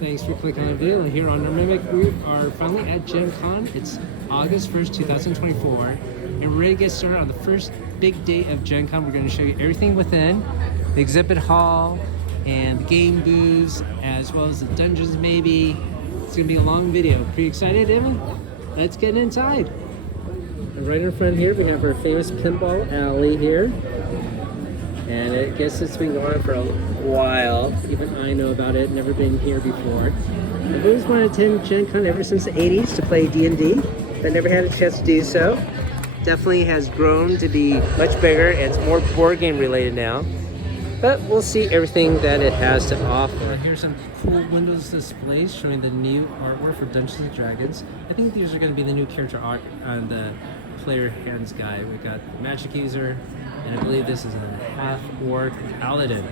Thanks for clicking on the video. And here on our Mimic, we are finally at GenCon. It's August 1st, 2024. And we're ready to get started on the first big day of GenCon. We're going to show you everything within the exhibit hall and the game booths, as well as the dungeons maybe. It's going to be a long video. Pretty excited, Emma? Let's get inside. And right in front here, we have our famous pinball alley here. And I guess it's been going on for a while. Even I know about it, never been here before. I've always wanted to attend Gen Con ever since the 80s to play D&D, but never had a chance to do so. Definitely has grown to be much bigger, and it's more board game related now. But we'll see everything that it has to offer. Here's some cool Windows displays showing the new artwork for Dungeons & Dragons. I think these are going to be the new character art on the player hands guide. We've got Magic User, and I believe this is a half-orc paladin.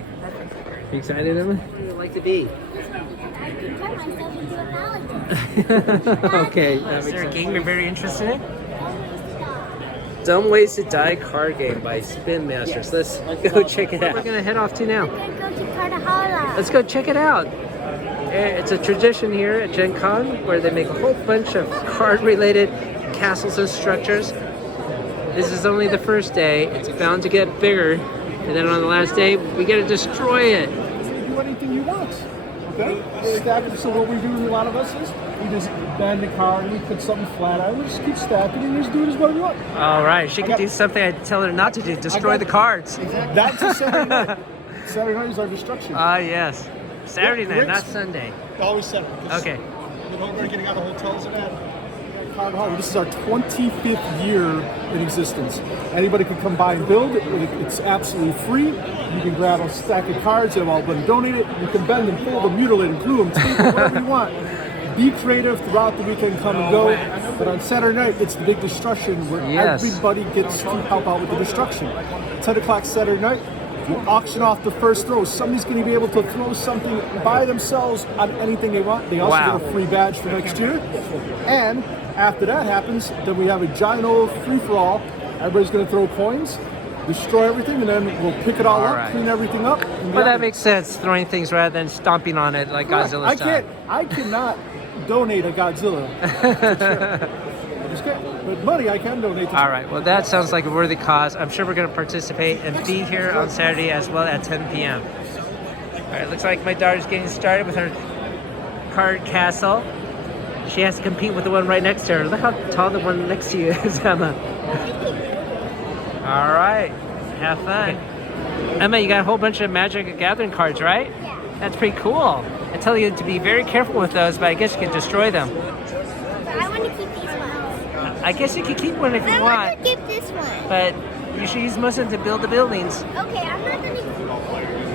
You excited, Emma? What do you like to be? I can turn myself into a paladin. Okay. Is there a game you're very interested in? Dumb Ways to Die card game by Spin Masters. Let's go check it out. We're going to head off to now. We're going to go to Cartagena. Let's go check it out. It's a tradition here at Gen Con where they make a whole bunch of card-related castles and structures. This is only the first day. It's bound to get bigger. And then on the last day, we get to destroy it. You can do anything you want. Okay? Stacking. So what we do, a lot of us, is we just bend the card and we put something flat on it. We just keep stacking and we just do it as well as you want. All right. She can do something I tell her not to do. Destroy the cards. Exactly. That's a Saturday night. Saturday night is our destruction. Ah, yes. Saturday night, not Sunday. Always Saturday. Okay. We're getting out of hotels and that. This is our 25th year in existence. Anybody can come by and build. It's absolutely free. You can grab a stack of cards that have all been donated. You can bend them, fold them, mutilate them, glue them, tape them, whatever you want. Be creative throughout the weekend, come and go. But on Saturday night, it's the big destruction where everybody gets to help out with the destruction. 10 o'clock Saturday night, you auction off the first throw. Somebody's going to be able to throw something by themselves on anything they want. They also get a free badge for next year. And after that happens, then we have a giant old free-for-all. Everybody's going to throw coins, destroy everything, and then we'll pick it all up, clean everything up. Well, that makes sense, throwing things rather than stomping on it like Godzilla style. I cannot donate a Godzilla. I just can't. But money I can donate to. All right, well, that sounds like a worthy cause. I'm sure we're going to participate and be here on Saturday as well at 10 p.m. All right, looks like my daughter's getting started with her card castle. She has to compete with the one right next to her. Look how tall the one next to you is, Emma. All right, have fun. Emma, you got a whole bunch of Magic the Gathering cards, right? Yeah. That's pretty cool. I tell you to be very careful with those, but I guess you can destroy them. But I want to keep these ones. I guess you can keep one if you want. I want to keep this one. But you should use most of them to build the buildings. Okay, I'm not going to...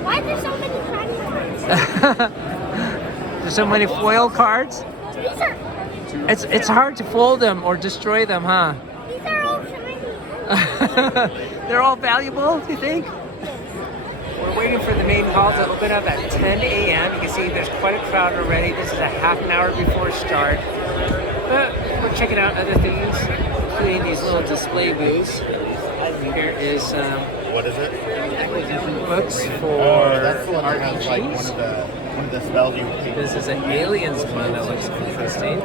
Why are there so many shiny cards? There's so many foil cards. These are... It's hard to fold them or destroy them, huh? These are all shiny. They're all valuable, do you think? We're waiting for the main hall to open up at 10 a.m. You can see there's quite a crowd already. This is a half an hour before start. But we're checking out other things, including these little display booths. Here is what is it? Books for that's the one that has like one of the spells you can. This is an aliens one that looks interesting.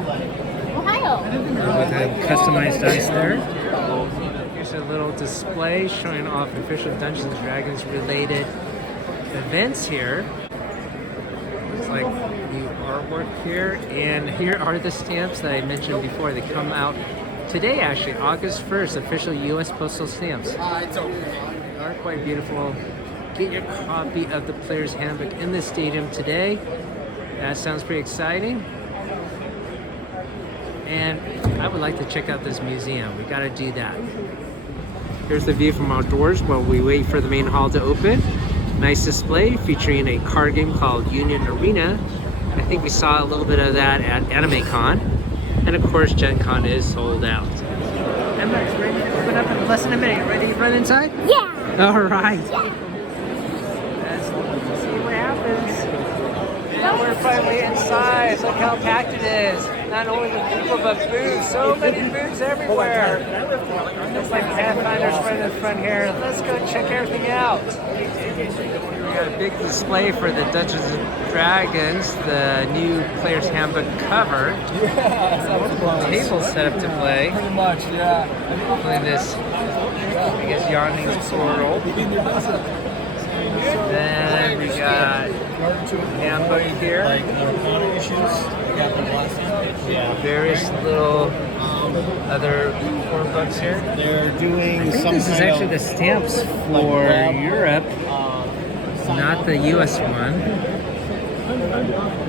Ohio. With a customized dice there. Here's a little display showing off official Dungeons & Dragons related events here. Looks like new artwork here. And here are the stamps that I mentioned before. They come out today, actually, August 1st, official U.S. Postal stamps. They are quite beautiful. Get your copy of the Player's Handbook in the stadium today. That sounds pretty exciting. And I would like to check out this museum. We gotta do that. Here's the view from outdoors while we wait for the main hall to open. Nice display featuring a card game called Union Arena. I think we saw a little bit of that at AnimeCon. And of course, Gen Con is sold out. Emma, it's ready to open up in less than a minute. You ready to run inside? Yeah. All right. Yeah. Let's see what happens. Now we're finally inside. Look how packed it is. Not only the people, but booths. So many booths everywhere. Looks like Pathfinder's right in the front here. Let's go check everything out. got a big display for the Dungeons and Dragons, the new Player's Handbook cover. Yeah, Table set up to play. pretty much, yeah. Playing this, I guess, Yawning Portal. Then we got handbook here. Various little other core books here. They're doing I think this is actually the stamps for Europe, not the US one.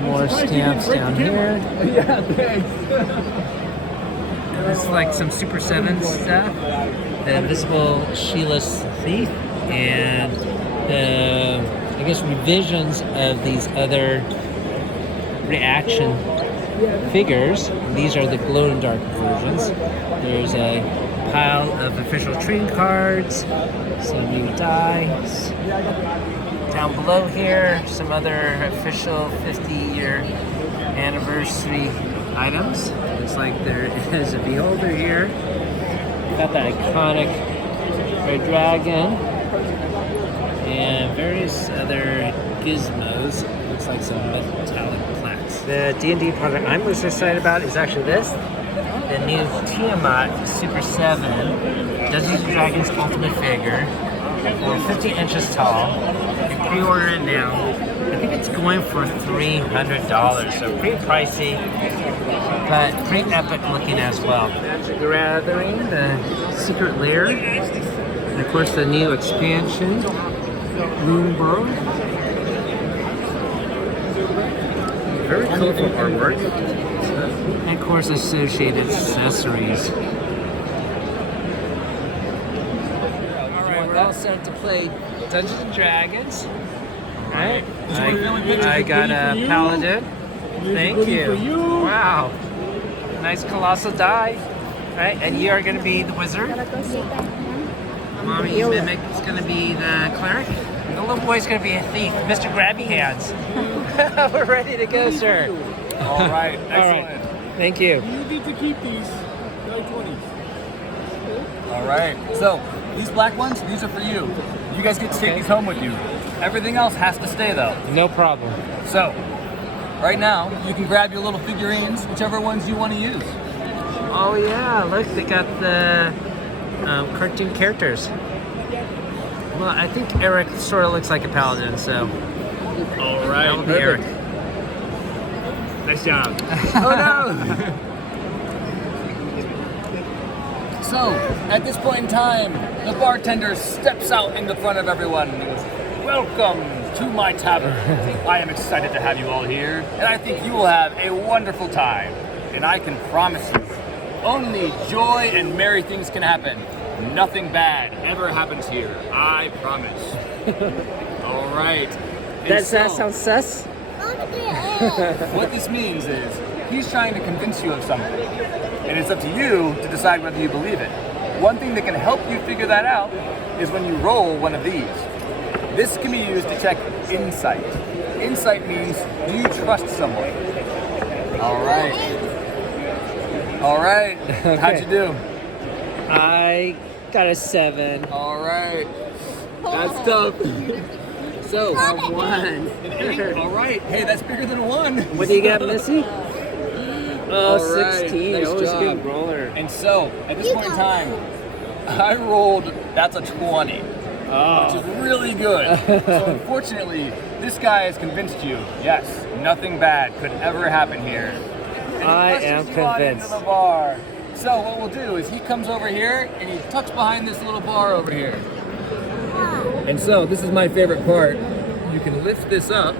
More stamps down here. Yeah, thanks. This is like some Super 7 stuff. The Invisible Sheila's Thief and the, I guess, revisions of these other reaction figures. These are the glow-in-the-dark versions. There's a pile of official trading cards, some new dice. Down below here, some other official 50-year anniversary items. Looks like there is a beholder here. Got the iconic Red Dragon and various other gizmos. Looks like some metallic plaques. The D&D product I'm most excited about is actually this. The new Tiamat Super 7 Dungeons & Dragons Ultimate figure. 50 inches tall. You can pre-order it now. I think it's going for $300, so pretty pricey, but pretty epic looking as well. Magic Gathering, the Secret Lair, and of course the new expansion, Moonbro. Very colorful artwork, and of course associated accessories. We're all set to play Dungeons and Dragons. Alright. I got a paladin. Thank you. Wow. Nice colossal die. Alright, and you are going to be the wizard. Mommy Mimic is going to be the cleric. The little boy's going to be a thief. Mr. Grabby Hands. We're ready to go, sir. All right, excellent. All right. Thank you. You need to keep these. No 20s. All right, so these black ones, these are for you. You guys get to take these home with you. Everything else has to stay though. No problem. So, right now, you can grab your little figurines, whichever ones you want to use. Oh yeah, look, they got the cartoon characters. Well, I think Eric sort of looks like a paladin, so All that would be Eric. Nice job. Oh no! So, at this point in time, the bartender steps out in the front of everyone and goes, "Welcome to my tavern. I am excited to have you all here, and I think you will have a wonderful time. And I can promise you, only joy and merry things can happen. Nothing bad ever happens here. I promise." All right. And That sounds sus? what this means is he's trying to convince you of something, and it's up to you to decide whether you believe it. One thing that can help you figure that out is when you roll one of these. This can be used to check insight. Insight means, do you trust someone? All right. All right. Okay. How'd you do? I got a 7. All right. That's tough. So, A 1. an 8. All right. Hey, that's bigger than a 1. What do you got, Missy? Oh, All right, 16. nice Always a job. good roller. And so, at this point in time, I rolled, that's a 20, which Oh. is really good. So unfortunately, this guy has convinced you, yes, nothing bad could ever happen here. And he I pushes am you on into convinced. the bar. So what we'll do is he comes over here and he tucks behind this little bar over here. And so this is my favorite part. You can lift this up.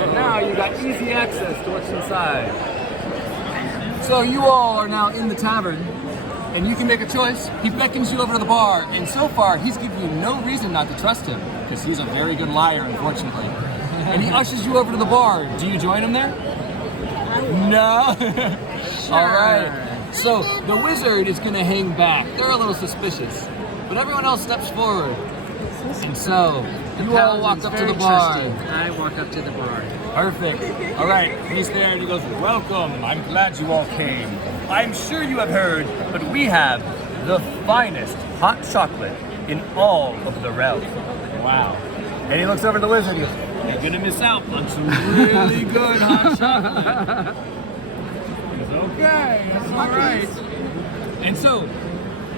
And now you got easy access to what's inside. So you all are now in the tavern, and you can make a choice. He beckons you over to the bar, and so far he's given you no reason not to trust him, because he's a very good liar, unfortunately. And he ushers you over to the bar. Do you join him there? No? All right. So the wizard is gonna hang back. They're a little suspicious, but everyone else steps forward. And so you all walk up to the bar. I walk up to the bar. Perfect. All right, and he's there and he goes, "Welcome, I'm glad you all came. I'm sure you have heard, but we have the finest hot chocolate in all of the realm." Wow. And he looks over at the wizard. He goes, "You're gonna miss out on some really good hot chocolate." He goes, "Okay, that's all right."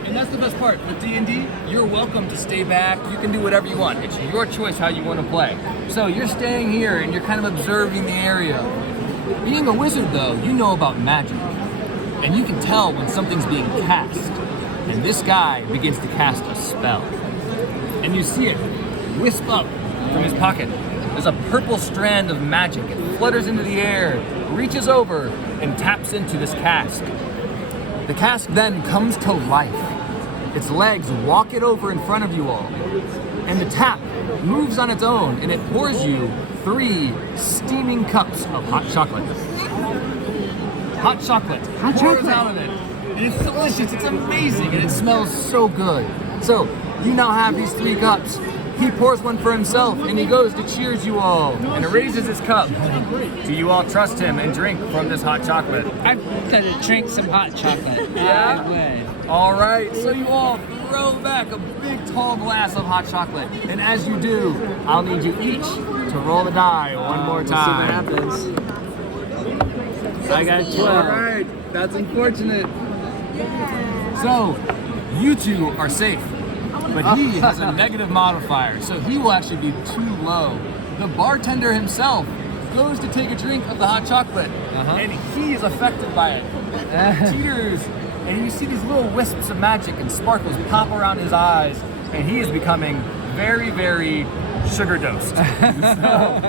And that's the best part. With D&D, you're welcome to stay back. You can do whatever you want. It's your choice how you want to play. So you're staying here and you're kind of observing the area. Being a wizard, though, you know about magic. And you can tell when something's being cast. And this guy begins to cast a spell. And you see it wisp up from his pocket. There's a purple strand of magic. It flutters into the air, reaches over, and taps into this cask. The cask then comes to life. Its legs walk it over in front of you all. And the tap moves on its own, and it pours you 3 steaming cups of hot chocolate. Hot chocolate pours out of it. And it's delicious, it's amazing, and it smells so good. So, you now have these 3 cups. He pours one for himself, and he goes to cheers you all, and raises his cup. Do you all trust him and drink from this hot chocolate? I'm gonna drink some hot chocolate. Yeah? I would. All right, so you all throw back a big tall glass of hot chocolate, and as you do, I'll need you each to roll the die one more time. We'll see what happens. I got 12. All right, that's unfortunate. So, you 2 are safe, but he has a negative modifier, so he will actually be too low. The bartender himself goes to take a drink of the hot chocolate, and he is affected by it. Teeters, and you see these little wisps of magic and sparkles pop around his eyes, and he is becoming very, very sugar dosed. So,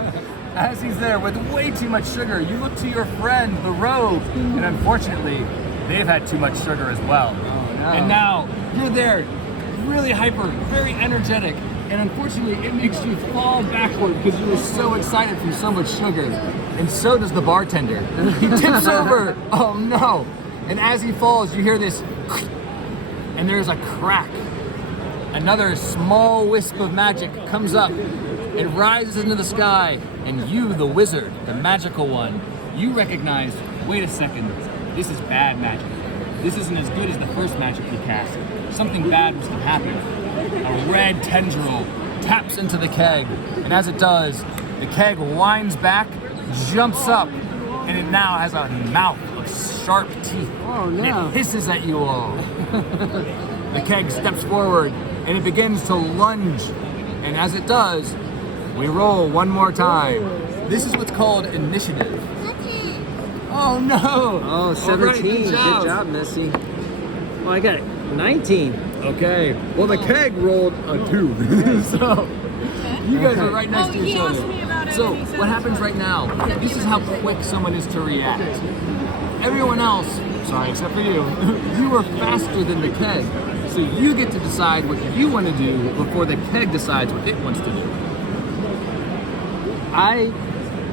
as he's there with way too much sugar, you look to your friend, the rogue, and unfortunately, they've had too much sugar as well. And now, you're there, really hyper, very energetic, and unfortunately, it makes you fall backward because you were so excited from so much sugar. And so does the bartender. He tips over, oh no! And as he falls, you hear this, and there's a crack. Another small wisp of magic comes up. It rises into the sky, and you, the wizard, the magical one, you recognize, wait a second, this is bad magic. This isn't as good as the first magic he cast. Something bad must have happened. A red tendril taps into the keg, and as it does, the keg winds back, jumps up, and it now has a mouth of sharp teeth. Oh no. And it hisses at you all. The keg steps forward, and it begins to lunge, and as it does, we roll one more time. This is what's called initiative. Oh no! Oh, 17. All right, good job, Missy. Oh, I got it. 19. Okay. Well, the keg rolled a 2. So, you guys are right next to each other. So, what happens right now, this is how quick someone is to react. Everyone else, sorry, except for you, you are faster than the keg. So you get to decide what you want to do before the keg decides what it wants to do.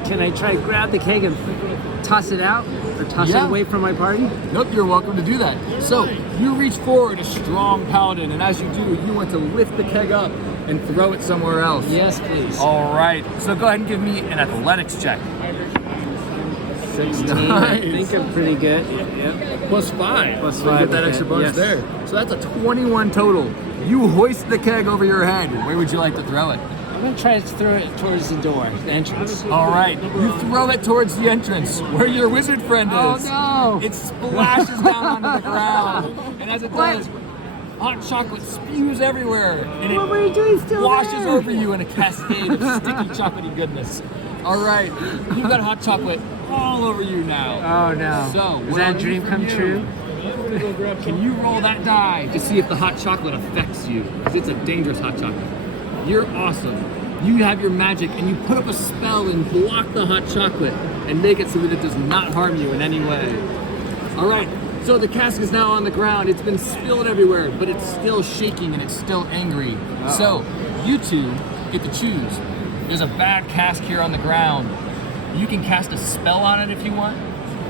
Can I try to grab the keg and toss it out? Or toss it away from my party? Nope, you're welcome to do that. So, you reach forward, a strong paladin, and as you do, you want to lift the keg up and throw it somewhere else. Yes, please. All right, so go ahead and give me an athletics check. 16. Nice. I think I'm pretty good. Yep. Plus 5. Plus So you 5, get that okay. extra bonus Yes. there. So that's a 21 total. You hoist the keg over your head. Where would you like to throw it? I'm going to try to throw it towards the door, the entrance. All right, you throw it towards the entrance where your wizard friend is. Oh, no. It splashes down onto the ground. And as it does, hot chocolate spews everywhere. And What were you doing still washes there? over you in a cascade of sticky chocolatey goodness. All right, you've got hot chocolate all over you now. Oh, no. So, Is what that I a need dream from come you- true? Can you roll that die to see if the hot chocolate affects you? Because it's a dangerous hot chocolate. You're awesome. You have your magic and you put up a spell and block the hot chocolate and make it so that it does not harm you in any way. All right, so the cask is now on the ground. It's been spilled everywhere, but it's still shaking and it's still angry. So you two get to choose. There's a bad cask here on the ground. You can cast a spell on it if you want.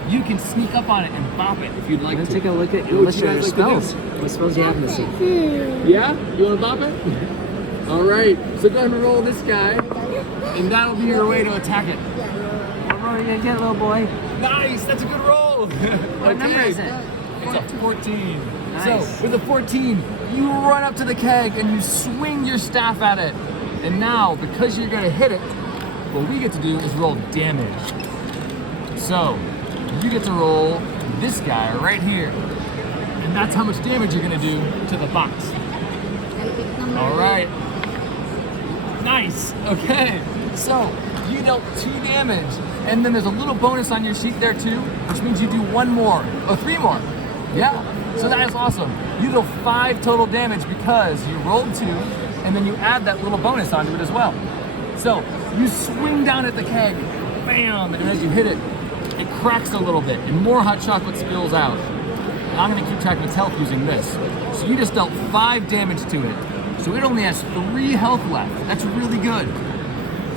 You can sneak up on it and bop it if you'd like I'm to. going to take a look at What would you your guys like to do? spells. What spells do you have, Missy? Yeah? You want to bop it? All right, so go ahead and roll this guy, and that'll be your way to attack it. What roll are you going to get, little boy? Nice, that's a good roll. What number is it? It's a 14. Nice. So with a 14, you run up to the keg and you swing your staff at it. And now, because you're gonna hit it, what we get to do is roll damage. So, you get to roll this guy right here. And that's how much damage you're gonna do to the box. All right. Nice, okay. So, you dealt 2 damage, and then there's a little bonus on your sheet there too, which means you do 1 more, or 3 more. Yeah, so that is awesome. You deal 5 total damage because you rolled 2, and then you add that little bonus onto it as well. So, you swing down at the keg, bam, and as you hit it, it cracks a little bit, and more hot chocolate spills out. And I'm gonna keep track of its health using this. So you just dealt 5 damage to it. So it only has 3 health left. That's really good.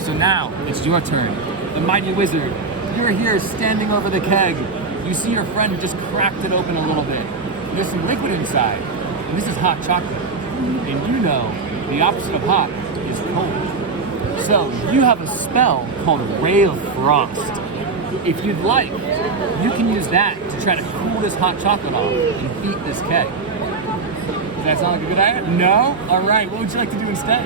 So now, it's your turn. The mighty wizard, you're here standing over the keg. You see your friend just cracked it open a little bit. There's some liquid inside, and this is hot chocolate. And you know, the opposite of hot is cold. So you have a spell called Ray of Frost. If you'd like, you can use that to try to cool this hot chocolate off and beat this keg. Does that sound like a good idea? No? All right, what would you like to do instead?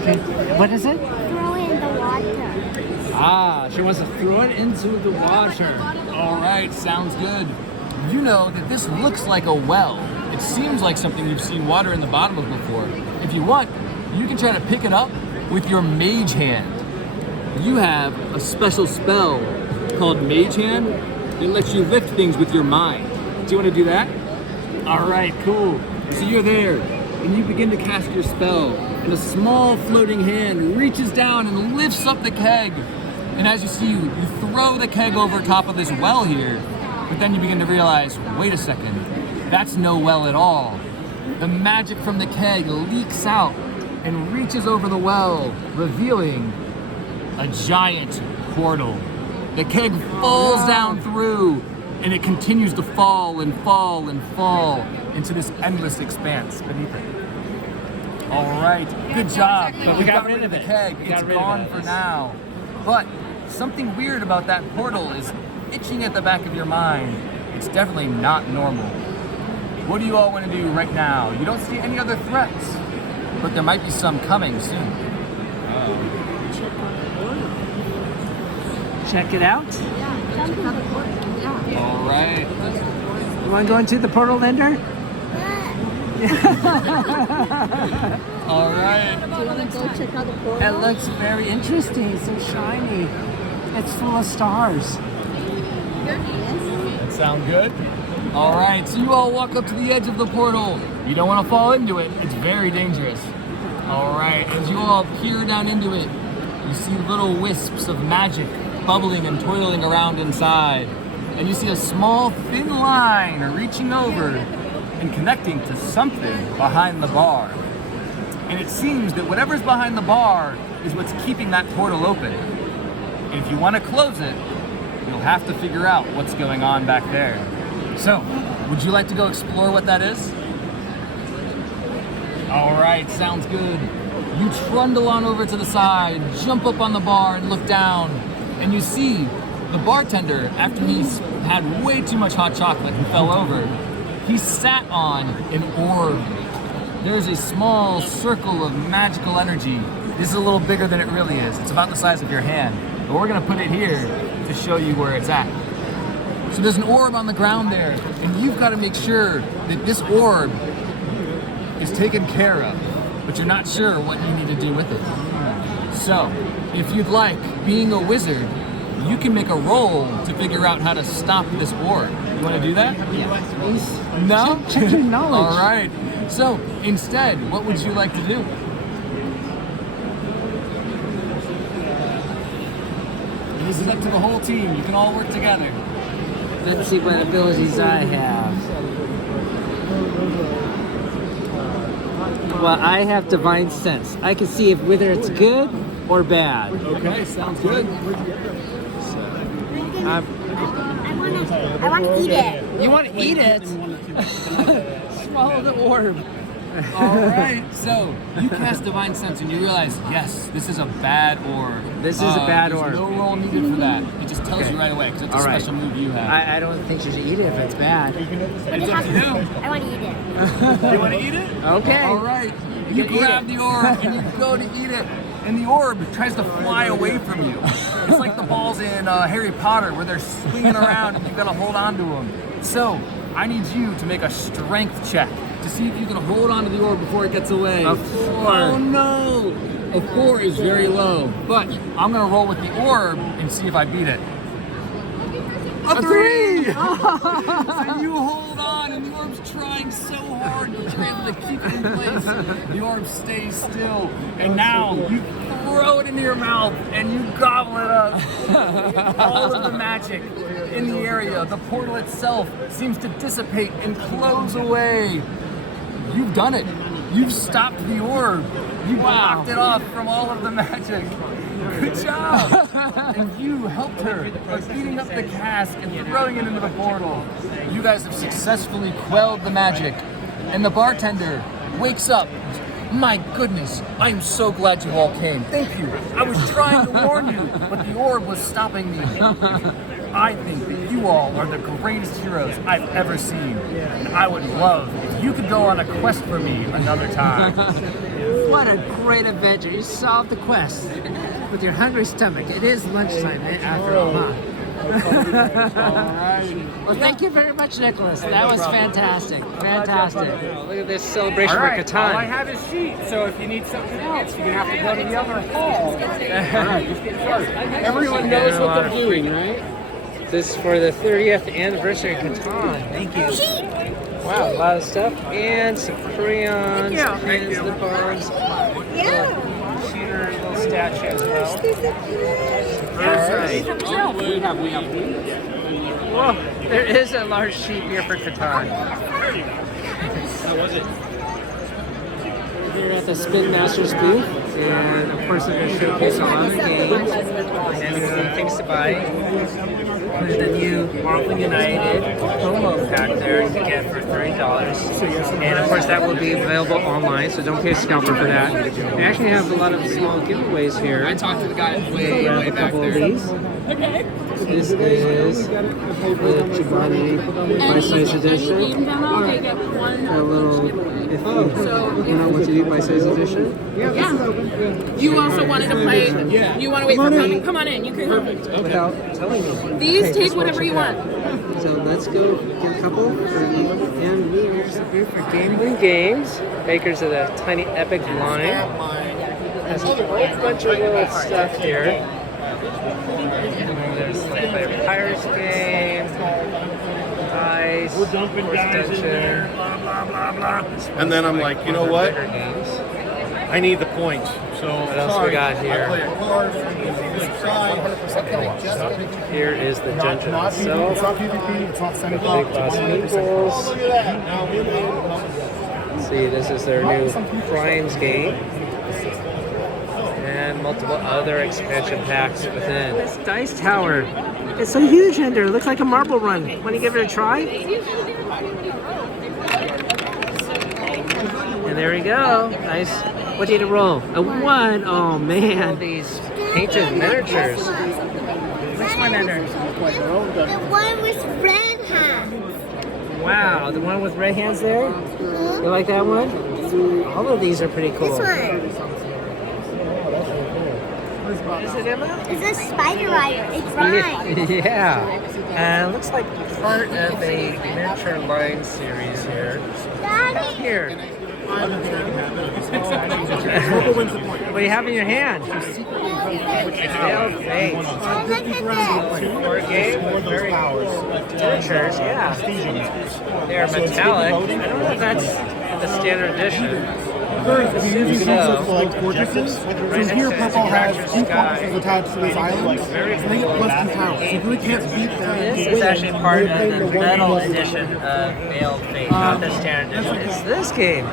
Okay, what is it? Throw it in the water. Ah, she wants to throw it into the water. All right, sounds good. You know that this looks like a well. It seems like something you've seen water in the bottom of before. If you want, you can try to pick it up with your mage hand. You have a special spell called Mage Hand. It lets you lift things with your mind. Do you want to do that? All right, cool. So you're there, and you begin to cast your spell, and a small floating hand reaches down and lifts up the keg. And as you see, you throw the keg over top of this well here, but then you begin to realize, wait a second, that's no well at all. The magic from the keg leaks out and reaches over the well, revealing a giant portal. The keg falls down through, and it continues to fall and fall and fall into this endless expanse beneath it. All right, good job. But we got rid of the it. keg. We got It's rid of gone it. for now. But something weird about that portal is itching at the back of your mind. It's definitely not normal. What do you all want to do right now? You don't see any other threats, but there might be some coming soon. Check it out. All right. You want to go into the portal, Ender? All right. Do you want to go check out the portal? It looks very interesting. It's so shiny. It's full of stars. That sound good? All right, so you all walk up to the edge of the portal. You don't want to fall into it. It's very dangerous. All right, as you all peer down into it, you see little wisps of magic bubbling and toiling around inside. And you see a small, thin line reaching over and connecting to something behind the bar. And it seems that whatever's behind the bar is what's keeping that portal open. And if you want to close it, you'll have to figure out what's going on back there. So, would you like to go explore what that is? All right, sounds good. You trundle on over to the side, jump up on the bar and look down, and you see the bartender, after he's had way too much hot chocolate and fell over, he sat on an orb. There's a small circle of magical energy. This is a little bigger than it really is. It's about the size of your hand, but we're gonna put it here to show you where it's at. So there's an orb on the ground there, and you've got to make sure that this orb is taken care of, but you're not sure what you need to do with it. So, if you'd like, being a wizard, you can make a roll to figure out how to stop this orb. You want to do that? Please. No? Check your knowledge. All right. So, instead, what would you like to do? This is up to the whole team. You can all work together. Let's see what abilities I have. Well, I have divine sense. I can see if whether it's good or bad. Okay, sounds good. I want to eat it. You want to eat it? Swallow the orb. All right, so you cast Divine Sense and you realize, yes, this is a bad orb. This is a bad orb. There's no roll needed for that. It just tells you right away because it's a All right. special move you have. I don't think you should eat it if it's bad. It's up to you. I want to eat it. You want to eat it? Okay. All right. You can eat grab it. the orb and you go to eat it, and the orb tries to fly away from you. It's like the balls in Harry Potter where they're swinging around and you've got to hold on to them. So I need you to make a strength check to see if you can hold on to the orb before it gets away. A 4. Oh no! A 4 is very low, but I'm gonna roll with the orb and see if I beat it. A 3! So you hold on, and the orb's trying so hard, but you're able to keep it in place. The orb stays still, and now you throw it into your mouth and you gobble it up. All of the magic in the area, the portal itself seems to dissipate and close away. You've done it. You've stopped the orb. You blocked it off from all of the magic. Good job. And you helped her by beating up the cask and throwing it into the portal. You guys have successfully quelled the magic. And the bartender wakes up. My goodness, I am so glad you all came. Thank you. I was trying to warn you, but the orb was stopping me. I think that you all are the greatest heroes I've ever seen. And I would love if you could go on a quest for me another time. What a great adventure. You solved the quest with your hungry stomach. It is lunchtime after all, huh? Well, thank you very much, Nicholas. That was fantastic. Fantastic. Look at this celebration All right, for Catan. all I have is sheet, so if you need something else, you're gonna have to go to the other hall. All right, just get started. Everyone knows what they're doing, right? This is for the 30th anniversary of Catan. Thank you. Wow, a lot of stuff. And some crayons, pens, lip balms, cheater, little statue as well. Alright. Whoa, there is a large sheet here for Catan. Here at the Spin Masters booth, and of course they're going to showcase a lot of games and things to buy. There's the new Marvel United promo pack there you can get for $30. And of course that will be available online, so don't pay a scalper for that. They actually have a lot of small giveaways here. I talked to the guy way Grab a back couple there. of these. This is the Chobani by-size edition. A little, if you know what to do, by-size edition. Yeah. You also wanted to play. You want to wait for coming? Come on in. You can. Without telling me. These Okay, take just whatever you check want. out. So let's go get a couple for you. And we are just here for Gambling Games, makers of the Tiny Epic line. Has a whole bunch of little stuff here. There's the Pirates game, dice, horse dungeon, And then I'm like, you know what? games. I need the points. So What else we got here? Here is the dungeon itself. Big Boss Meeples. Let's see, this is their new Crimes game. And multiple other expansion packs within. This dice tower. It's so huge in there. It looks like a marble run. Want to give it a try? And there we go. Nice. What did you roll? A 1. Oh man. All these painted miniatures. Which one under? The one with red hands. Wow, the one with red hands there? You like that one? All of these are pretty cool. This one. Is it Emma? It's a spider rider. It's mine. Yeah. It looks like part of a miniature line series here. Daddy. Here. What do you have in your hand? Veiled Fate. Oh, look at this. Board game with very miniatures, yeah. They're metallic. I don't know if that's the standard edition. These are like fortresses. So here, Purple has 2 fortresses attached to this island. So they get plus 2 towers. So you really can't beat them. This is actually part of the metal edition of Veiled Fate, not the standard edition. It's this game.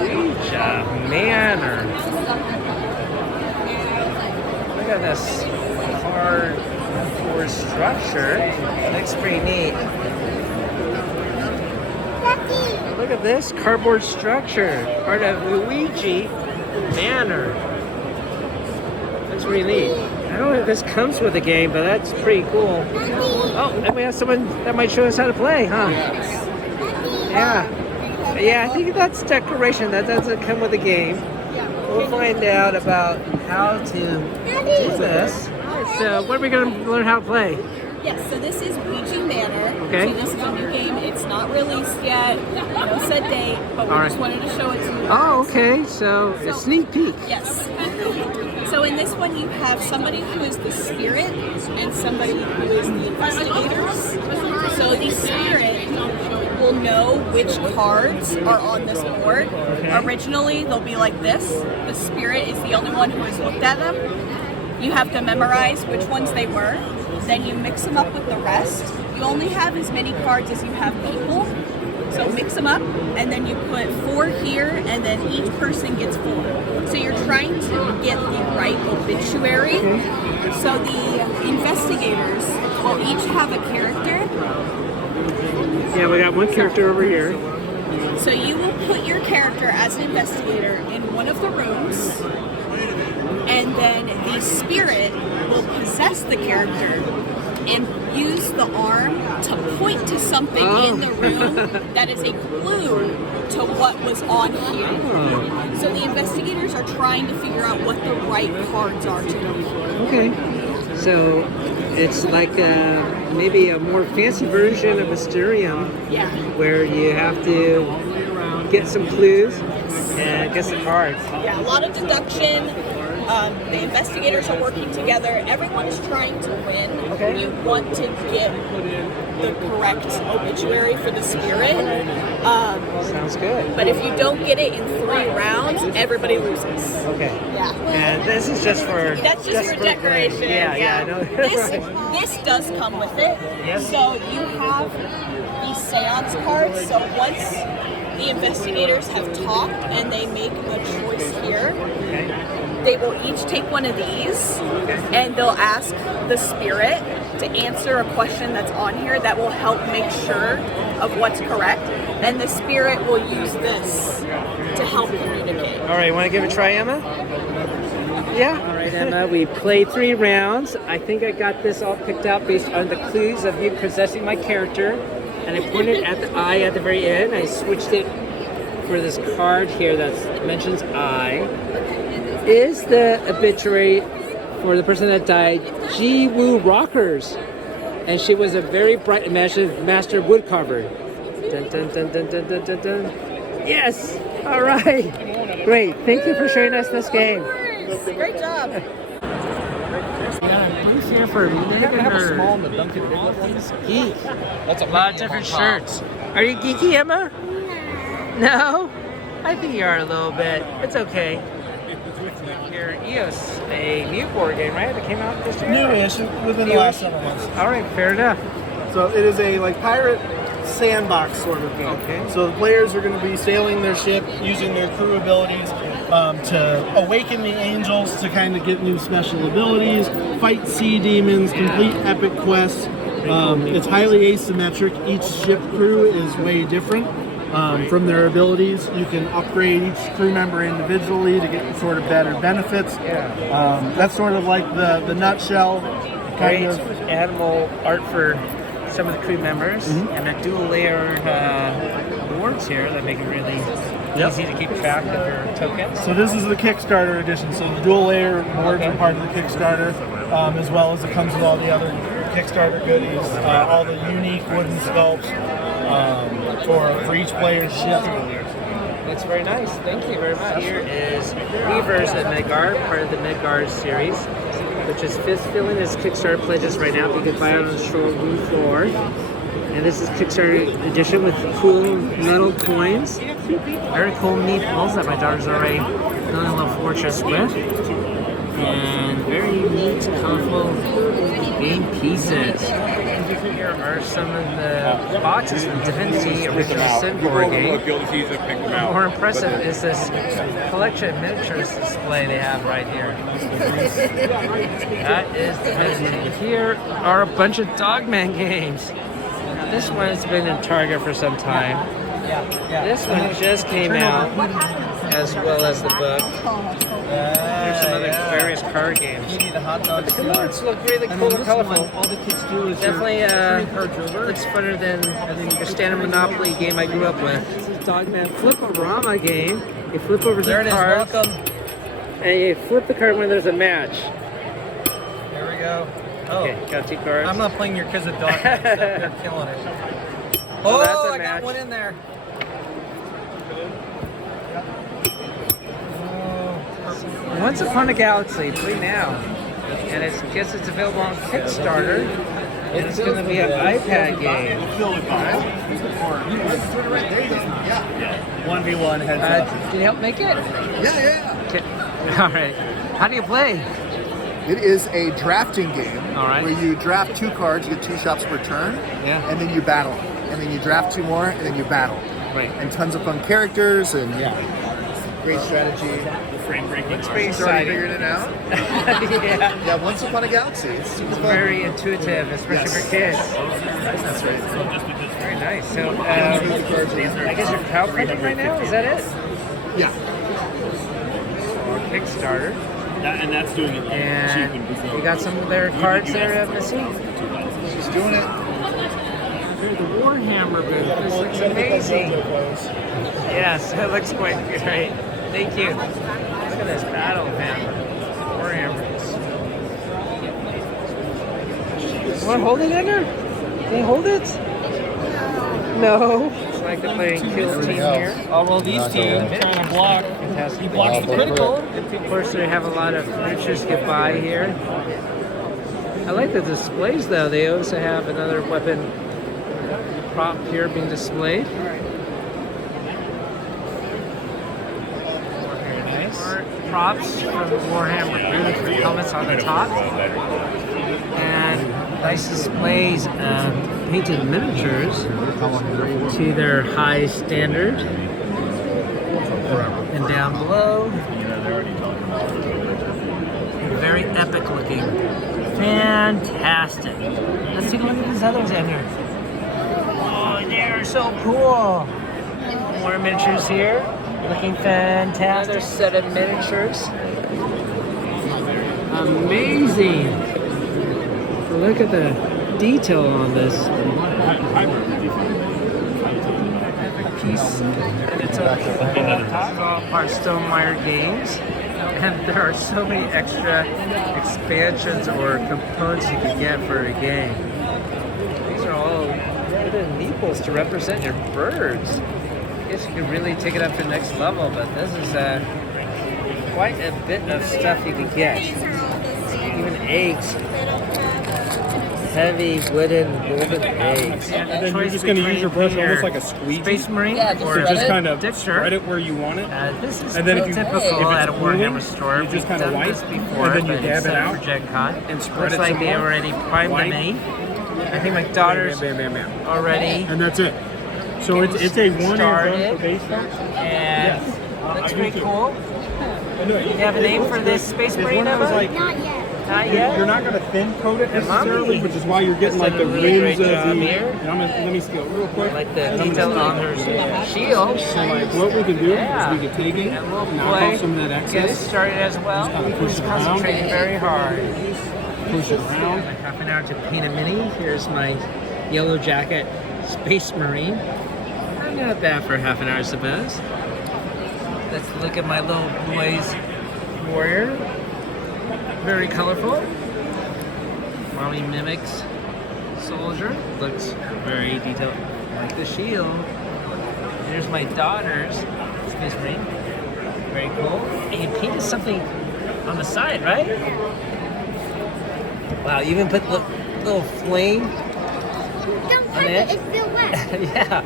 Ouija Manor. Look at this cardboard structure. Looks pretty neat. look at this cardboard structure, part of Luigi Manor. That's really neat. I don't know if this comes with the game, but that's pretty cool. Oh, and we have someone that might show us how to play, huh? Yeah. Yeah, I think that's decoration. That doesn't come with the game. We'll find out about how to do this. So, what are we going to learn how to play? Yes, so this is Luigi Manor. Okay. So this is a new game. It's not released yet. No set date, but we just wanted to show it to you. Oh, okay. So, a sneak peek. Yes. So in this one, you have somebody who is the spirit and somebody who is the investigators. So the spirit will know which cards are on this board. Originally, they'll be like this. The spirit is the only one who has looked at them. You have to memorize which ones they were. Then you mix them up with the rest. You only have as many cards as you have people. So mix them up, and then you put 4 here, and then each person gets 4. So you're trying to get the right obituary. So the investigators will each have a character. Yeah, we got one character over here. So you will put your character as an investigator in one of the rooms, and then the spirit will possess the character and use the arm to point to something in the room that is a clue to what was on here. So the investigators are trying to figure out what the right cards are to do. Okay. So it's like maybe a more fancy version of Mysterium. Yeah. Where you have to get some clues and get some cards. Yeah, a lot of deduction. The investigators are working together. Everyone is trying to win. Okay. You want to get the correct obituary for the spirit. Sounds good. But if you don't get it in 3 rounds, everybody loses. Okay. Yeah. And this is just for... That's just for decoration. Yeah, I know. This does come with it. Yes. So you have these seance cards. So once the investigators have talked and they make a choice here, they will each take one of these and they'll ask the spirit to answer a question that's on here that will help make sure of what's correct. And the spirit will use this to help communicate. All right, want to give it a try, Emma? Yeah. All right, Emma, we played 3 rounds. I think I got this all picked out based on the clues of you possessing my character. And I pointed at the eye at the very end. I switched it for this card here that mentions eye. Is the obituary for the person that died Ji Woo Rockers? And she was a very bright imaginative master woodcarver. Dun, dun, dun, dun, dun, dun, dun, dun. Yes! All right. Great. Thank you for showing us this game. Great job. Yeah, I'm here for geek. That's a lot of different shirts. Are you geeky, Emma? No. I think you are a little bit. It's okay. Your EOS, a new board game, right? That came out this year? Newish, within the last several months. All right, fair enough. So it is a pirate sandbox sort of game. Okay. So the players are going to be sailing their ship, using their crew abilities to awaken the angels, to kind of get new special abilities, fight sea demons, complete epic quests. It's highly asymmetric. Each ship crew is way different. From their abilities, you can upgrade each crew member individually to get sort of better benefits. That's sort of like the nutshell. Great animal art for some of the crew members, and the dual layer boards here that make it really easy to keep track of your tokens. So this is the Kickstarter edition. So the dual layer boards are part of the Kickstarter, as well as it comes with all the other Kickstarter goodies, all the unique wooden sculpts for each player's ship. That's very nice. Thank you very much. Here is Weavers at Midgard, part of the Midgard series, which is filling its Kickstarter pledges right now. You can buy it on the showroom floor. And this is Kickstarter edition with cool metal coins. Very cool meeples that my daughter's already building a little fortress with. And very neat, colorful game pieces. Here are some of the boxes from Divinity Original Sin board game. More impressive is this collection of miniatures display they have right here. That is Divinity. Here are a bunch of Dogman games. Now, this one has been in Target for some time. This one just came out, as well as the book. There's some other various card games. You need a hot dog. The cards look really cool and colorful. All the kids do is Definitely looks funner than your standard Monopoly game I grew up with. This is Dogman Flip-A-Rama game. You flip over there the it is. cards, Welcome. and you flip the card when there's a match. There we go. Oh, Okay, got 2 cards. I'm not playing your kids at dog. They're killing it. Oh, that's a I match. got one in there. Once Upon a Galaxy, free now. And I guess it's available on Kickstarter. It's going to be an iPad game. 1v1 heads up. Can you help make it? Yeah. Okay. All right. How do you play? It is a drafting game All right. where you draft 2 cards, you get 2 shots per turn, Yeah. and then you battle. And then you draft 2 more, and then you battle. Right. And tons of fun characters, and great strategy. It's very He's already exciting. figured it out. Yeah. Yeah, Once Upon a Galaxy. It's super fun. Very intuitive, especially for kids. That's right. Very nice. So, I guess you're crowdfunding right now? Is that it? Yeah. Or Kickstarter. And that's doing it And you got some of their cards that are missing? She's doing it. The Warhammer booth. This looks amazing. Yes, it looks quite great. Thank you. Look at this battle hammer. Warhammers. You want to hold it in there? Can you hold it? No. It's like the playing kill team here. Oh, well, these two trying to block. Fantastic. He blocks the critical. Of course, they have a lot of miniatures to get by here. I like the displays, though. They also have another weapon prop here being displayed. Very nice. Props from the Warhammer booth with helmets on the top. And nice displays of painted miniatures to their high standard. And down below, very epic looking. Fantastic. Let's take a look at these others in here. Oh, they're so cool. More miniatures here. Looking fantastic. Another set of miniatures. Amazing. Look at the detail on this. Piece. And it's all part Stonemeyer Games. And there are so many extra expansions or components you can get for a game. These are all wooden meeples to represent your birds. I guess you could really take it up to the next level, but this is quite a bit of stuff you can get. Even eggs. Heavy wooden golden eggs. And then you're just going to use your brush almost like a squeegee. Space Marine or to just kind of Dictor. spread it where you want it. This is And then pretty if you- typical if it's at a cooling, Warhammer store. you just We've kinda done wipe, this before, and then you but dab it instead out for GenCon. and spread Looks it like some they more. already primed Wipe. me. I think my daughter's Bam, bam, bam, bam. already And that's it. So it's a 1 started. and done for base stuff. and looks I pretty do too. cool. You You have a name for this Space Marine, one was Emma? like, Not yet. Not yet? you're not going to thin coat it And necessarily, Mommy which is why you're getting has like done the a really rims great of job the. here. And let me scale real quick. Like the And I'm detail gonna on her shield. So like what we can do Yeah. is we can take it, And we'll knock play, off some of that get excess, started as well. kinda push He's it around. concentrating very hard. push it around. Half an hour to paint a mini. Here's my yellow jacket Space Marine. Not bad for half an hour, I suppose. Let's look at my little boy's warrior. Very colorful. Mommy mimics soldier. Looks very detailed, like the shield. Here's my daughter's Space Marine. Very cool. And you painted something on the side, right? Wow, you even put little flame. Don't touch it? it. It's still wet. Yeah,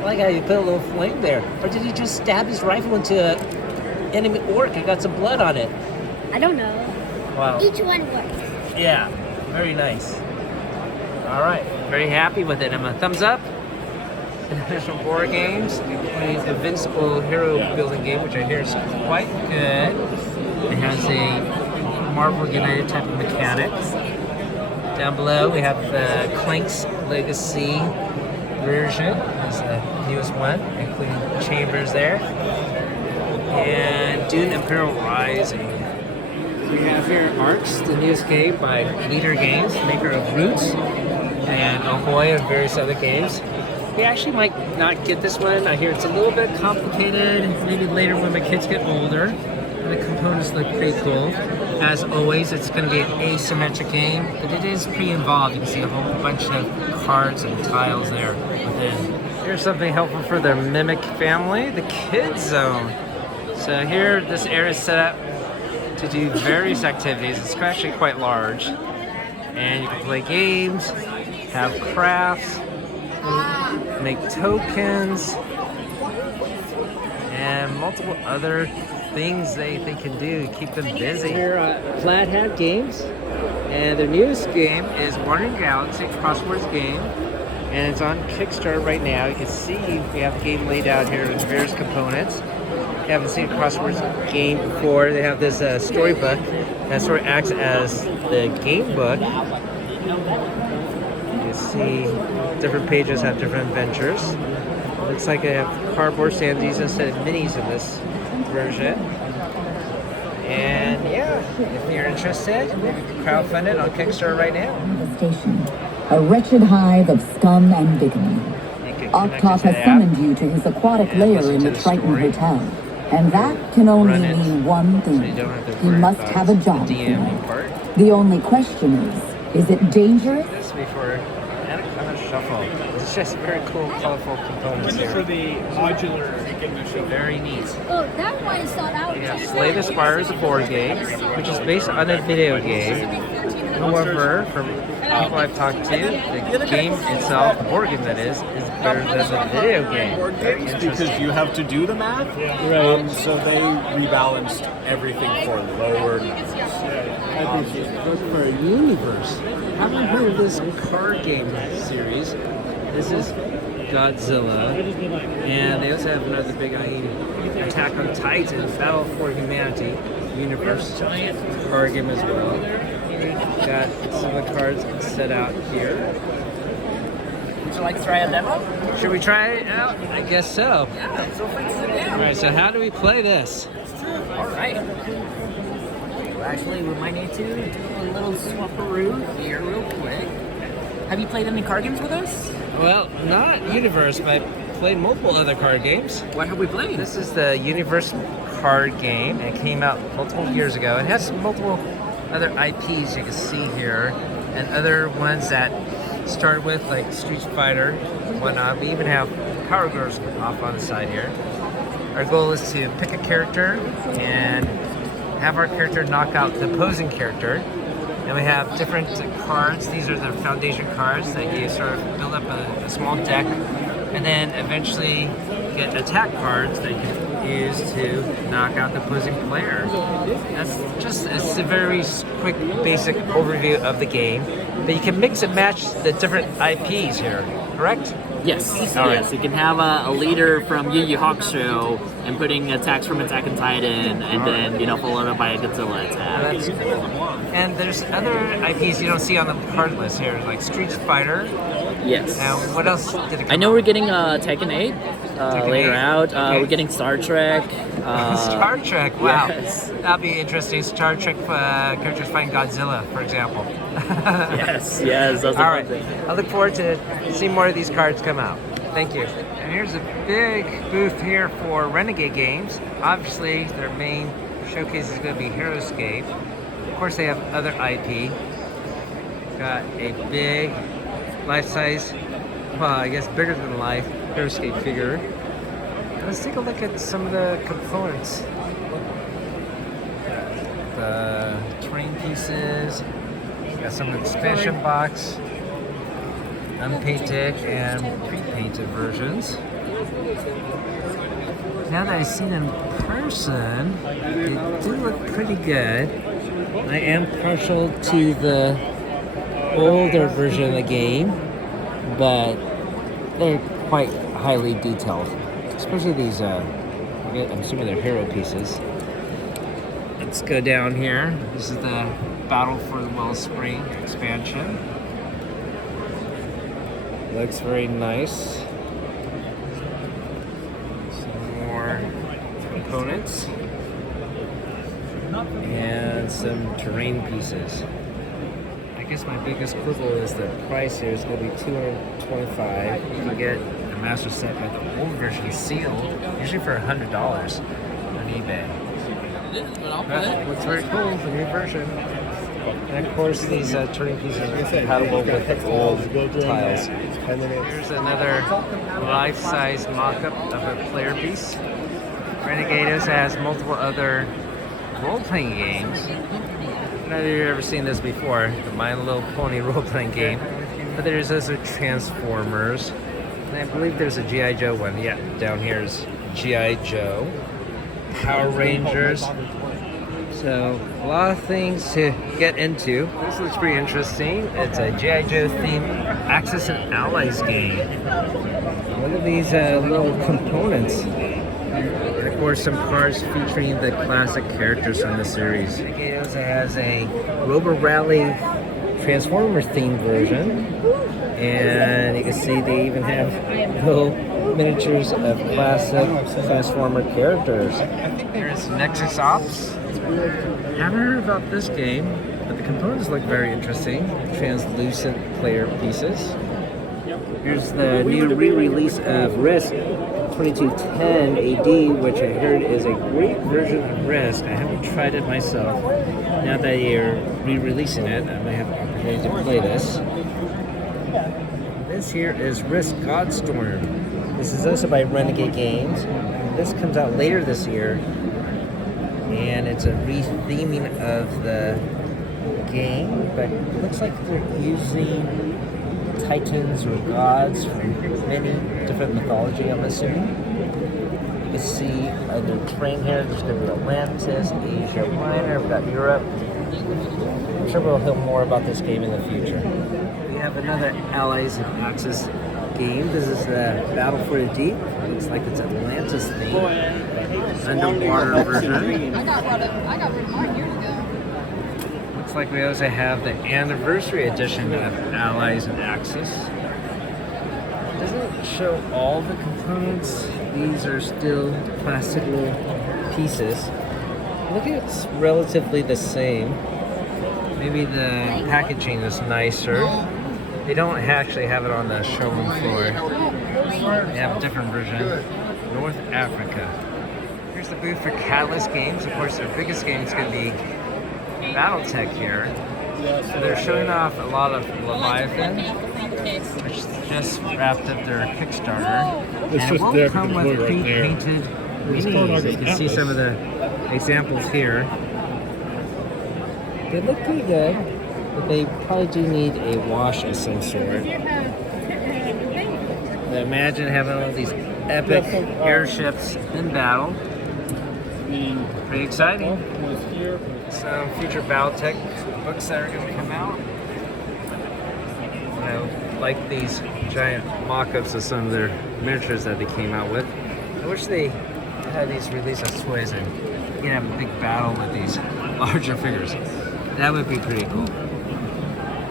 I like how you put a little flame there. Or did he just stab his rifle into an enemy orc and got some blood on it? I don't know. Wow. Each one works. Yeah, very nice. All right, very happy with it. Emma, thumbs up. International board games, the Invincible hero building game, which I hear is quite good. It has a Marvel United type of mechanics. Down below, we have the Clank's Legacy version. It's a newest one, including Chambers there. And Dune Imperial Rising. We have here Arcs, the newest game by Leader Games, maker of Roots and Ahoy and various other games. We actually might not get this one. I hear it's a little bit complicated, maybe later when my kids get older. And the components look pretty cool. As always, it's going to be an asymmetric game, but it is pretty involved. You can see a whole bunch of cards and tiles there within. Here's something helpful for the Mimic family, the Kids Zone. So here, this area is set up to do various activities. It's actually quite large. And you can play games, have crafts, make tokens, and multiple other things they can do to keep them busy. Here at Plaid Hat Games, and their newest game is Wandering Galaxy Crosswords game, and it's on Kickstarter right now. You can see we have the game laid out here with various components. If you haven't seen a Crosswords game before, they have this storybook that sort of acts as the game book. You see different pages have different adventures. It looks like they have cardboard stands instead of minis in this version. And yeah, if you're interested, maybe you can crowdfund it on Kickstarter right now. Station, a wretched hive of scum and bigamy. Octop has summoned you to his aquatic lair in the Triton Hotel. And that can only mean one thing. He must have a job for it. The only question is it dangerous? This before and a shuffle. It's just very cool, colorful components here. For the modular very neat. Oh, that one is sold out. Yeah, Slave Aspire is a board game, which is based on a video game. However, from people I've talked to, the game itself, the board game that is better than the video game. Board games because you have to do the math. Right. So they rebalanced everything for lower numbers. Look for a Universe. Haven't heard of this card game series. This is Godzilla, and they also have another big Attack on Titan, Battle for Humanity, Universe card game as well. Got some of the cards set out here. Would you like to try a demo? Should we try it out? I guess so. Yeah, feel free to sit down. Alright, so how do we play this? Alright. Well, actually, we might need to do a little swapperoo here real quick. Have you played any card games with us? Well, not Universe, but I've played multiple other card games. What have we played? This is the Universe card game, and it came out multiple years ago. It has multiple other IPs you can see here, and other ones that start with like Street Fighter and whatnot. We even have Power Girls off on the side here. Our goal is to pick a character and have our character knock out the opposing character. And we have different cards. These are the foundation cards that you sort of build up a small deck, and then eventually get attack cards that you can use to knock out the opposing player. It's a very quick, basic overview of the game. But you can mix and match the different IPs here, correct? Yes. All Yes, you can have a leader from Yu Yu Hakusho and putting attacks from Attack on Titan, and then followed up by a Godzilla attack. That's cool. And there's other IPs you don't see on the card list here, like Street Fighter. Yes. Now, what else did it come I know out? we're getting Tekken 8 later 8? out. Okay. We're getting Star Trek. Star Trek, wow. Yes. That'll be interesting. Star Trek characters fighting Godzilla, for example. Yes, that's All right. I look forward to seeing more of these cards come out. Thank you. And here's a big booth here for Renegade games. Obviously, their main showcase is going to be Heroescape. Of course, they have other IP. Got a big life-size, well, I guess bigger than life, Heroescape figure. Let's take a look at some of the components. The terrain pieces. Got some expansion box, unpainted and pre-painted versions. Now that I've seen them in person, they do look pretty good. I am partial to the older version of the game, but they're quite highly detailed. Especially these, I'm assuming they're hero pieces. Let's go down here. This is the Battle for the Wellspring expansion. Looks very nice. components and some terrain pieces. I guess my biggest quibble is the price here is going to be $225. You can get a master set with the old version sealed, usually for $100 on eBay. But looks very cool, the new version. And of course, these turning pieces are compatible with old tiles. Here's another life-size mock-up of a player piece. Renegade has multiple other role-playing games. I don't know if you've ever seen this before, the My Little Pony role-playing game. But there's also Transformers. And I believe there's a G.I. Joe one. Yeah, down here is G.I. Joe. Power Rangers. So, a lot of things to get into. This looks pretty interesting. It's a G.I. Joe themed Axis and Allies game. Look at these little components. And of course, some cards featuring the classic characters from the series. It also has a Robo Rally Transformers themed version. And you can see they even have little miniatures of classic Transformer characters. There's Nexus Ops. Haven't heard about this game, but the components look very interesting. Translucent player pieces. Here's the new re-release of Risk 2210 AD, which I heard is a great version of Risk. I haven't tried it myself. Now that you're re-releasing it, I might have an opportunity to play this. This here is Risk Godstorm. This is also by Renegade Games. This comes out later this year. And it's a re-theming of the game, but it looks like they're using titans or gods from many different mythology, I'm assuming. You can see other terrain here. There's going to be Atlantis, Asia Minor, we've got Europe. I'm sure we'll hear more about this game in the future. We have another Allies and Axis game. This is the Battle for the Deep. Looks like it's Atlantis themed. Underwater version. I got rid of mine years ago. Looks like we also have the anniversary edition of Allies and Axis. Doesn't show all the components. These are still plastic little pieces. Look, it's relatively the same. Maybe the packaging is nicer. They don't actually have it on the showroom floor. They have a different version. North Africa. Here's the booth for Catalyst Games. Of course, their biggest game is going to be Battletech here. So they're showing off a lot of Leviathan, which just wrapped up their Kickstarter. And it will come with pre-painted minis. You can see some of the examples here. They look pretty good, but they probably do need a wash of some sort. Imagine having all these epic airships in battle. Pretty exciting. Some future Battletech books that are going to come out. You know, like these giant mock-ups of some of their miniatures that they came out with. I wish they had these released as toys and you can have a big battle with these larger figures. That would be pretty cool.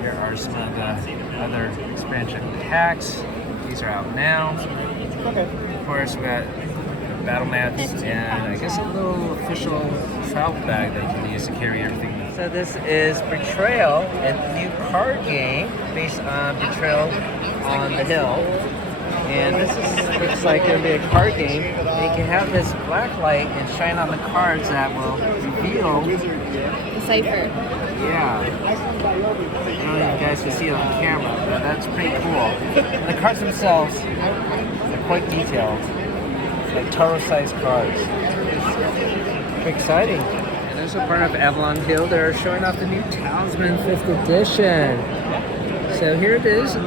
Here are some of the other expansion packs. These are out now. Okay. Of course, we got battle mats and I guess a little official travel bag that you can use to carry everything. So this is Betrayal, a new card game based on Betrayal on the Hill. And this looks like it'll be a card game. And you can have this black light and shine on the cards that will reveal The cipher. yeah. I don't know if you guys can see it on camera, but that's pretty cool. And the cards themselves are quite detailed. Like Taro-sized cards. Pretty exciting. And there's a part of Avalon Hill. They're showing off the new Talisman 5th edition. So here it is.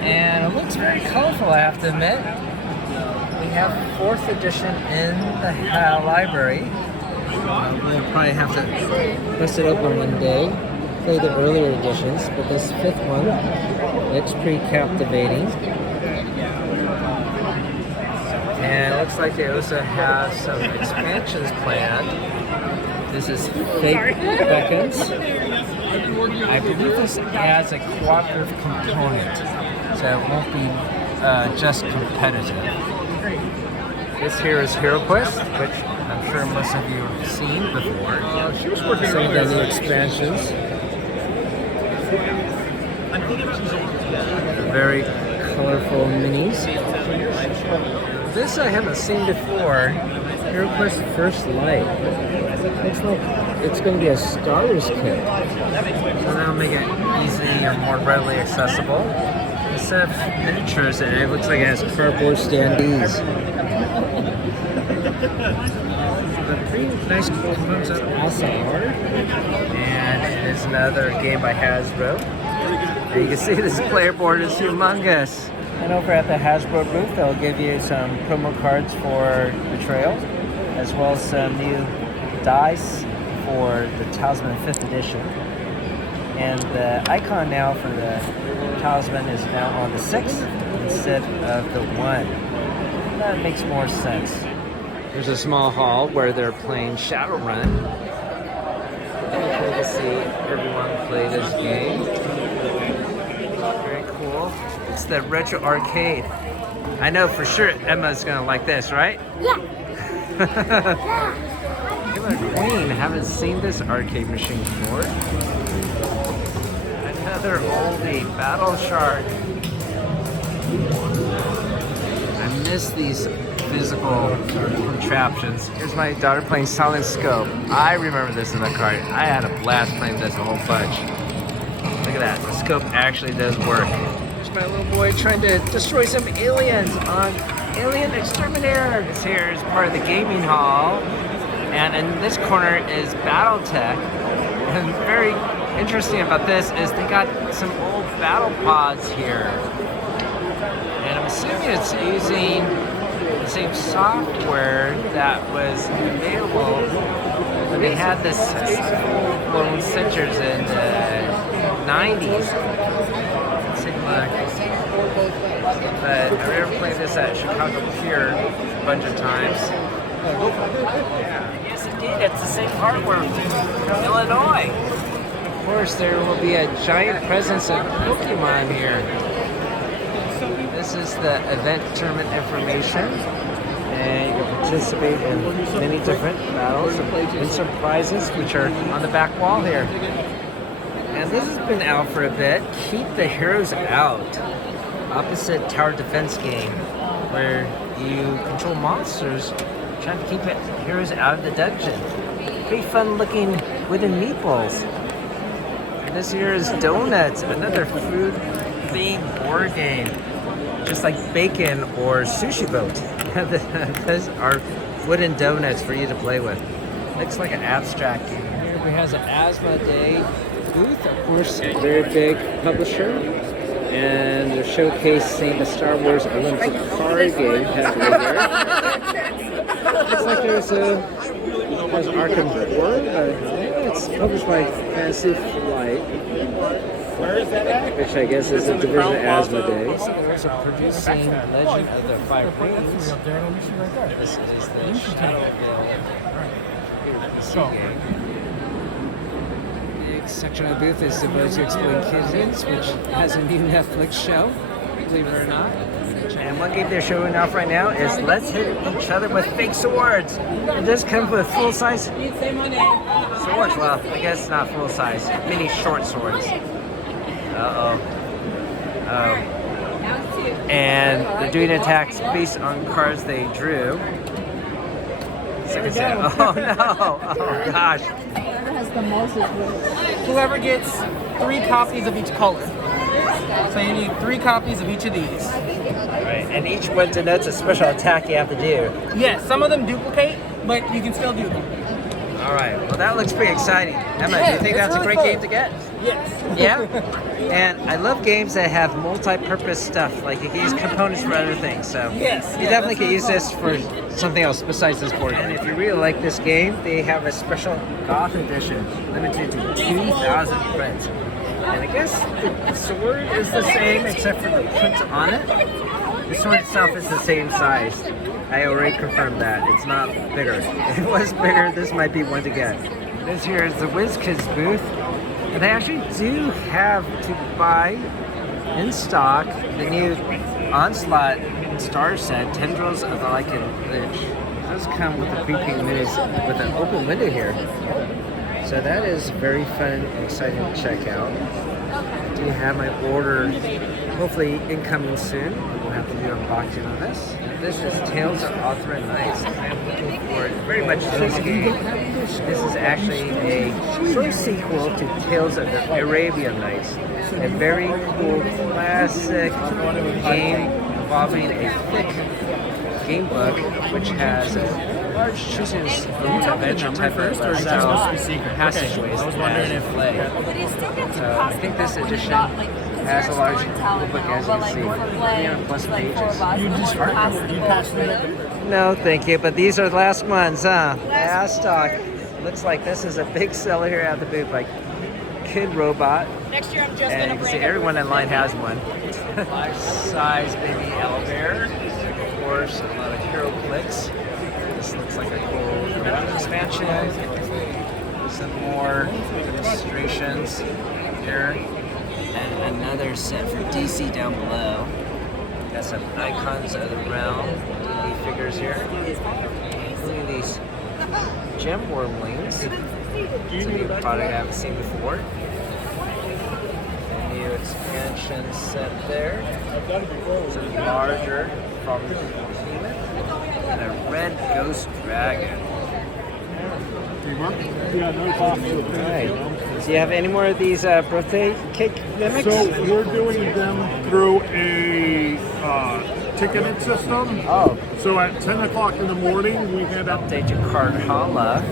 And it looks very colorful, I have to admit. We have 4th edition in the library. We'll probably have to bust it open one day, play the earlier editions, but this 5th one looks pretty captivating. And it looks like they also have some expansions planned. This is Fake Beckons. I believe this adds a cooperative component, so it won't be just competitive. This here is Hero Quest, which I'm sure most of you have seen before. She was working Some of on the new expansions. Very colorful minis. This I haven't seen before. HeroQuest First Light. Looks like it's going to be a Star Wars kit. So that'll make it easy or more readily accessible. Instead of miniatures, it looks like it has cardboard standees. The pretty nice components of awesome art. And it is another game by Hasbro. And you can see this player board is humongous. And over at the Hasbro booth, they'll give you some promo cards for the trail, as well as some new dice for the Talisman 5th edition. And the icon now for the Talisman is now on the 6th instead of the 1. That makes more sense. There's a small hall where they're playing Shadowrun. Cool to see everyone play this game. Very cool. It's the retro arcade. I know for sure Emma's gonna like this, right? Yeah. Emma Queen, haven't seen this arcade machine before. Another oldie, Battle Shark. I miss these physical contraptions. Here's my daughter playing Silent Scope. I remember this in the cart. I had a blast playing this a whole bunch. Look at that, the scope actually does work. There's my little boy trying to destroy some aliens on Alien Exterminator. This here is part of the gaming hall. And in this corner is Battletech. And very interesting about this is they got some old battle pods here. And I'm assuming it's using the same software that was available when they had this full-blown sensors in the 90s. But I remember playing this at Chicago Pier a bunch of times. Yeah, yes indeed, it's the same hardware from Illinois. Of course, there will be a giant presence of Pokemon here. This is the event tournament information, and you can participate in many different battles and win some prizes, which are on the back wall here. And this has been out for a bit. Keep the Heroes Out. Opposite tower defense game, where you control monsters, trying to keep heroes out of the dungeon. Pretty fun looking wooden meatballs. And this here is Donuts, another food themed board game. Just like Bacon or Sushi Boat. Those are wooden donuts for you to play with. Looks like an abstract game. Here we have an Asmodee booth, of course, a very big publisher. And they're showcasing the Star Wars Olympic card game happening there. Looks like there's Arkham War. It's published by Fantasy Flight, which I guess is a division of Asmodee. They're also producing Legend of the Five Rings. This is the Shadowville game. Section of the booth is devoted to Exploding Kittens, which has a new Netflix show, believe it or not. And one game they're showing off right now is Let's Hit Each Other with Fake Swords. It does come with full-size swords. Well, I guess not full-size, mini short swords. Uh-oh. Oh. And they're doing attacks based on cards they drew. Second set. Oh no! Oh gosh. Whoever gets 3 copies of each color. So you need 3 copies of each of these. Right, and each one denotes a special attack you have to do. Yes, some of them duplicate, but you can still do them. All right, well that looks pretty exciting. Emma, do you think that's really a great fun. game to get? Yes. Yeah? And I love games that have multi-purpose stuff, like you can use components for other things, so Yes. you definitely could use this for something else besides this board. And if you really like this game, they have a special Goth edition, limited to 2,000 prints. And I guess the sword is the same except for the print on it. The sword itself is the same size. I already confirmed that. It's not bigger. If it was bigger, this might be one to get. This here is the WizKids booth. And they actually do have to buy in stock the new Onslaught Star Set, Tendrils of the Lycan Lich. does come with the pre-painted minis with an open window here. So that is very fun and exciting to check out. I do have my order hopefully incoming soon. We'll have to do an unboxing on this. This is Tales of Arthur and Knights. I am looking forward very much to this game. This is actually a first sequel to Tales of the Arabian Nights. A very cool classic game involving a thick game book which has a large chooses adventure type of style passageways. I was wondering if so I think this edition has a large book as you can see, 300 plus pages. You pass it. No, thank you. But these are the last ones, huh? Last stock. Looks like this is a big seller here at the booth, like Kid Robot. Next year I'm just And you can see everyone in line has one. Life-size baby owlbear. Of course, a lot of hero clicks. This looks like a cool expansion. Some more illustrations here. And another set for DC down below. Got some icons of the realm. D&D figures here. Including these gem wormlings. It's a new product I haven't seen before. A new expansion set there. It's a larger from and a red ghost dragon. Right. So you have any more of these birthday cake mimics? So we're doing them through a ticketing system. Oh. So at 10 o'clock in the morning, we head up. Update to Cardhalla.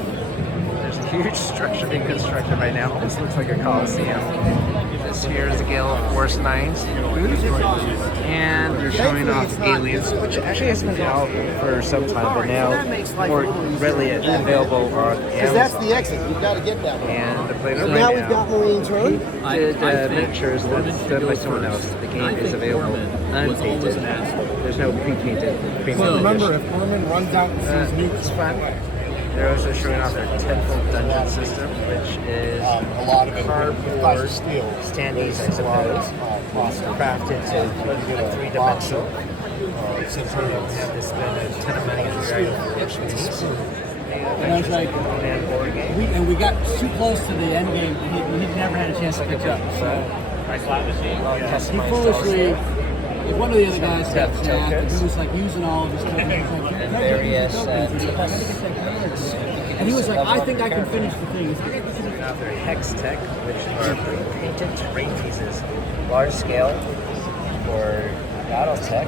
There's a huge structure being constructed right now. This looks like a coliseum. This here is the Gale of Force 9's booth. And they're showing off Aliens, which actually has been out for some time, but now more readily available on Amazon. Because that's the exit. You've got to get that one. And they're playing it So right now now. we've got Marine's Run. Did miniatures that's done by someone else. The game is available unpainted. There's no pre-painted premium Remember, edition. if Herman runs out and sees nukes, It's fun. They're also showing off their 10-foot dungeon system, which is a lot of it cardboard standees, I suppose, crafted to three-dimensional. Since we don't have to spend a ton of money on Dragon Force minis. And I was like, we got too close to the end game, and he never had a chance to pick up. So he foolishly, one of the other guys got jacked, and he was like using all of his tokens. He was like, Various and he was like, I think I can finish the thing. Now they're Hex Tech, which are pre-painted terrain pieces, large scale for battle tech.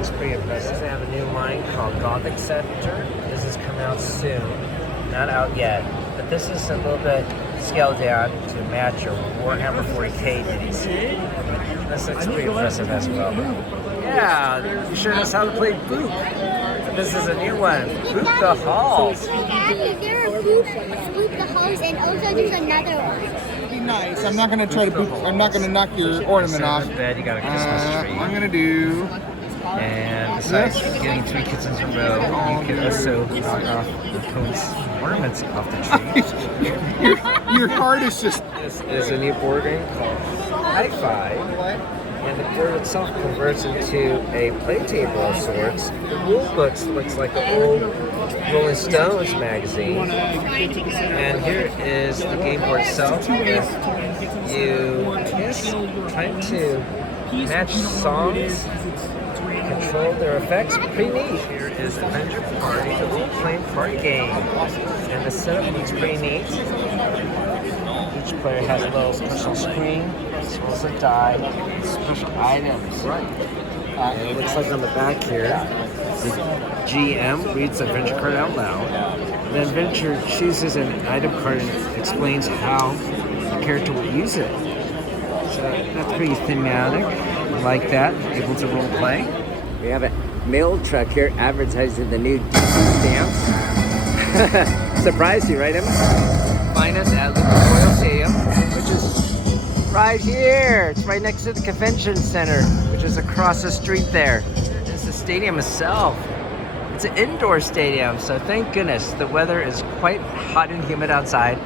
It's pretty impressive. They have a new line called Gothic Center. This is coming out soon. Not out yet, but this is a little bit scaled down to match your Warhammer 40k minis. This looks pretty impressive as well. Yeah, you showed us how to play Boop. This is a new one. Boop the Halls. Daddy, there are Boop the Halls, and also there's another one. be nice. I'm not going to try to boot. I'm not going to knock your ornament off. Bed, you got a Christmas tree. I'm going to do. And besides getting 3 kittens in a row, you can also knock off the cone's ornaments off the tree. your heart is just. This is a new board game called Hi-Fi, and the board itself converts into a play table of sorts. The rule books looks like an old Rolling Stones magazine, and here is the game board itself. Trying to match songs, control their effects. Pretty neat. Here is Adventure Party, the role-playing party game, and the setup looks pretty neat. Each player has a little special screen, as well as a die, special items. It looks like on the back here, the GM reads the adventure card out loud. The adventure chooses an item card and explains how the character will use it. So that's pretty thematic. I like that. Able to role play. We have a mail truck here advertising the new DC stamps. Surprised you, right, Emma? Find us at Lucas Oil Stadium, which is right here. It's right next to the convention center, which is across the street there. It's the stadium itself. It's an indoor stadium, so thank goodness. The weather is quite hot and humid outside,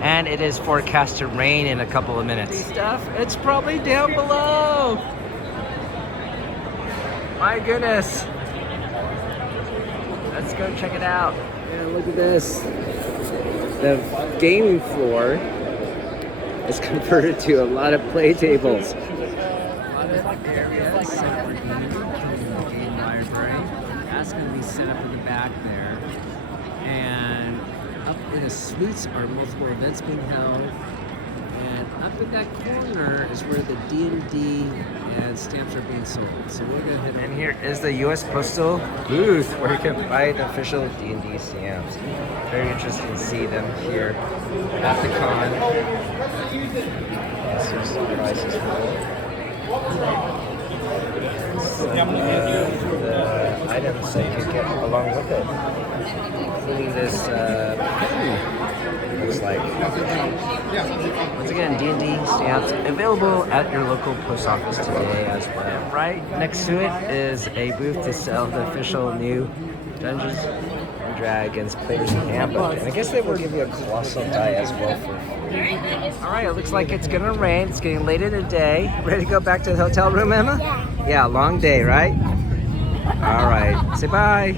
and it is forecast to rain in a couple of minutes. Stuff, it's probably down below. My goodness. let's go check it out. And look at this. The gaming floor is converted to a lot of play tables. A lot of areas set for gaming, including the game library. That's going to be set up in the back there. And up in the suites are multiple events being held. And up in that corner is where the D&D and stamps are being sold. So we're going to head. And here is the U.S. Postal booth where you can buy the official D&D stamps. Very interesting to see them here at the con. Yes, there's some prices for the items that you can get along with it, including this pen. Looks like. Once again, D&D stamps available at your local post office today as well. Right next to it is a booth to sell the official new Dungeons and Dragons Player's Handbook. And I guess they will give you a colossal die as well for free. Alright, it looks like it's gonna rain. It's getting late in the day. Ready to go back to the hotel room, Emma? Yeah, long day, right? Alright, say bye.